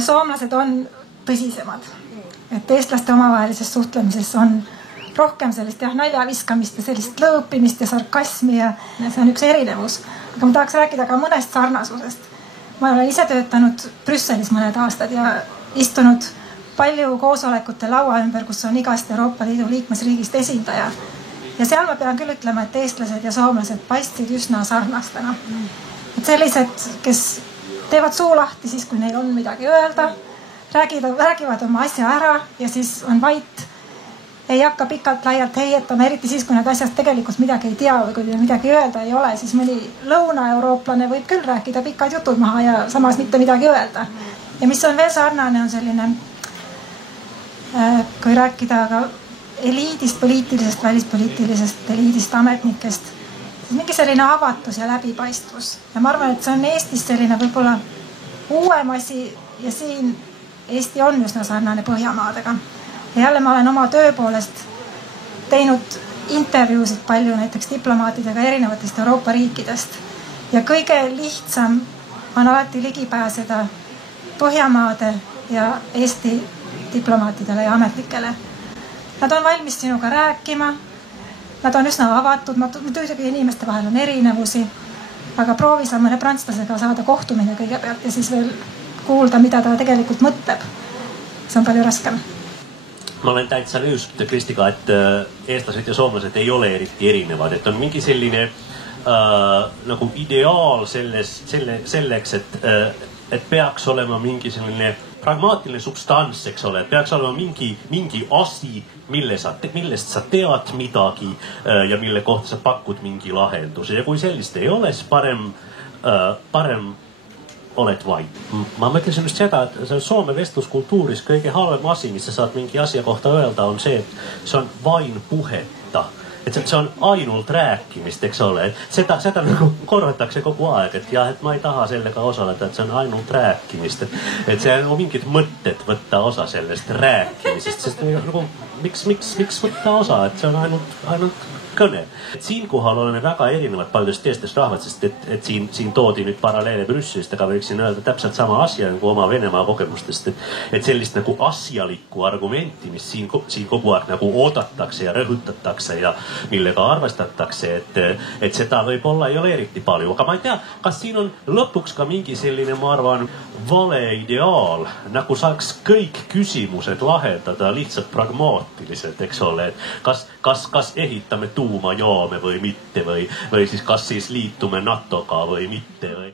soomlased on tõsisemad. Et eestlaste omavahelises suhtlemises on rohkem sellist naljaviskamist ja sellist lõõpimist ja sarkasmi ja see on üks erinevus. Aga ma tahaks rääkida ka mõnest sarnasusest. Ma olen ise töötanud Brüsselis mõned aastad ja istunud palju koosolekute laua ümber, kus on igast Euroopa Liidu liikmesriigist esindaja. Ja seal ma pean küll ütlema, et eestlased ja soomlased paistsid üsna sarnastena. Et sellised, kes teevad suu lahti siis, kui neil on midagi öelda, räägivad oma asja ära ja siis on vait. Ei hakka pikalt laialt heietama, eriti siis, kui nad asjast tegelikult midagi ei tea või kui midagi öelda ei ole, siis mõni lõuna-eurooplane võib küll rääkida pikad jutud maha ja samas mitte midagi öelda. Ja mis on veel sarnane, on selline, kui rääkida ka eliidist, poliitilisest, välispoliitilisest, eliidist, ametnikest, siis mingi selline avatus ja läbipaistvus. Ja ma arvan, et see on Eestis selline võib-olla uuem asi ja siin Eesti on üsna sarnane Põhjamaadega. Ja jälle ma olen oma töö poolest teinud intervjuusid palju näiteks diplomaatidega erinevatest Euroopa riikidest. Ja kõige lihtsam on alati ligi pääseda Põhjamaade ja Eesti diplomaatidele ja ametnikele. Nad on valmis sinuga rääkima, nad on üsna avatud, muidugi inimeste vahel on erinevusi, aga proovi sa mõne prantslasega saada kohtumine kõigepealt ja siis veel kuulda, mida ta tegelikult mõtleb. See on palju raskem. Ma olen täitsa nõus Kristiga, et eestlased ja soomlased ei ole eriti erinevad, et on mingi selline nagu ideaal selleks, et peaks olema mingi selline pragmaatiline substants, eks ole, et peaks olema mingi asi, millest sa tead midagi ja mille kohta sa pakud mingi lahenduse. Ja kui sellist ei ole, siis parem oled vait. Ma mõtlesin just seda, et Soome vestluskultuuris kõige halvem asi, mis sa saad mingi asja kohta öelda, on see, et see on vain puhetta. Et see on ainult rääkimist, eks ole. Seda nagu korratakse kogu aeg, et jah, et ma ei taha sellega osaleda, et see on ainult rääkimist. Et see on mingid mõtted võtta osa sellest rääkimisest, sest nagu, miks võtta osa, et see on ainult kõne. Et siinkohal oleme väga erinevad paljudest teistest rahvastest, et siin toodi nüüd paralleele Brüsselist, aga võiksin öelda täpselt sama asja nagu oma Venemaa kogemustest, et sellist nagu asjalikku argumenti, mis siin kogu aeg nagu oodatakse ja rõhutatakse ja millega arvestatakse, et seda võib-olla ei ole eriti palju. Aga ma ei tea, kas siin on lõpuks ka mingi selline, ma arvan, vale ideaal, nagu saaks kõik küsimused lahendada lihtsalt pragmaatiliselt, eks ole, et kas ehitame tuumajaame või mitte või siis kas siis liitume NATOga või mitte või